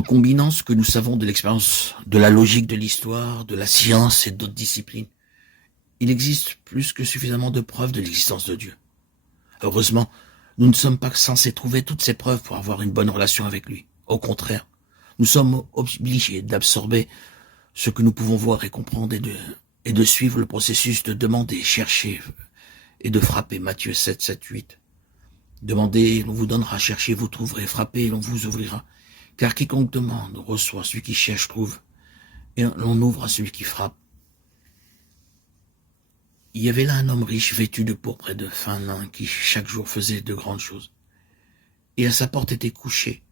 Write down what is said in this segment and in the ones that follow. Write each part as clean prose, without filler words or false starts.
En combinant ce que nous savons de l'expérience, de la logique de l'histoire, de la science et d'autres disciplines, il existe plus que suffisamment de preuves de l'existence de Dieu. Heureusement, nous ne sommes pas censés trouver toutes ces preuves pour avoir une bonne relation avec lui. Au contraire, nous sommes obligés d'absorber ce que nous pouvons voir et comprendre et de suivre le processus de demander, chercher et de frapper. Matthieu 7, 7, 8. Demandez, l'on vous donnera, cherchez, vous trouverez, frappez, l'on vous ouvrira. Car quiconque demande, reçoit, celui qui cherche, trouve, et l'on ouvre à celui qui frappe. Il y avait là un homme riche, vêtu de pourpre et de fin lin, qui chaque jour faisait de grandes choses. Et à sa porte était couché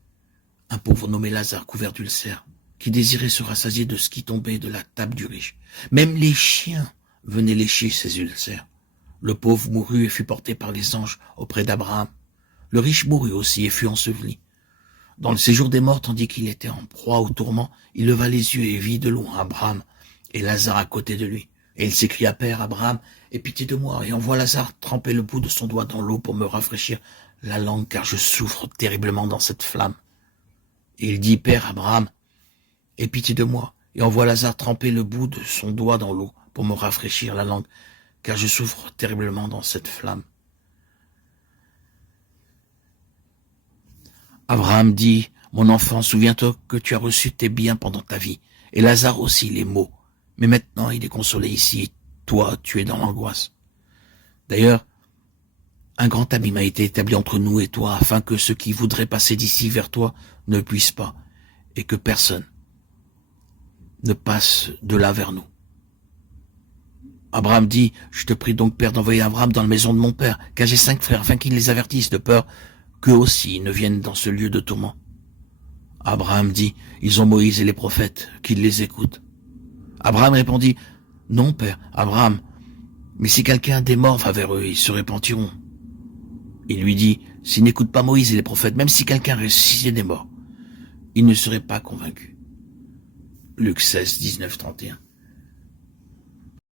un pauvre nommé Lazare, couvert d'ulcères, qui désirait se rassasier de ce qui tombait de la table du riche. Même les chiens venaient lécher ses ulcères. Le pauvre mourut et fut porté par les anges auprès d'Abraham. Le riche mourut aussi et fut enseveli. Dans le séjour des morts, tandis qu'il était en proie au tourment, il leva les yeux et vit de loin Abraham et Lazare à côté de lui. Et il s'écria, Père Abraham, aie pitié de moi, et envoie Lazare tremper le bout de son doigt dans l'eau pour me rafraîchir la langue, car je souffre terriblement dans cette flamme. Et il dit, Père Abraham, aie pitié de moi, et envoie Lazare tremper le bout de son doigt dans l'eau pour me rafraîchir la langue, car je souffre terriblement dans cette flamme. Abraham dit, mon enfant, souviens-toi que tu as reçu tes biens pendant ta vie, et Lazare aussi les maux. Mais maintenant, il est consolé ici, et toi, tu es dans l'angoisse. D'ailleurs, un grand abîme a été établi entre nous et toi, afin que ceux qui voudraient passer d'ici vers toi ne puissent pas, et que personne ne passe de là vers nous. Abraham dit, je te prie donc, Père, d'envoyer Abraham dans la maison de mon père, car j'ai 5 frères, afin qu'ils les avertissent, de peur qu'eux aussi ne viennent dans ce lieu de tourment. Abraham dit, ils ont Moïse et les prophètes, qu'ils les écoutent. Abraham répondit, non, Père, Abraham, mais si quelqu'un des morts va vers eux, ils se repentiront. Il lui dit, s'ils n'écoutent pas Moïse et les prophètes, même si quelqu'un ressuscitait des morts, ils ne seraient pas convaincus. Luc 16, 19, 31.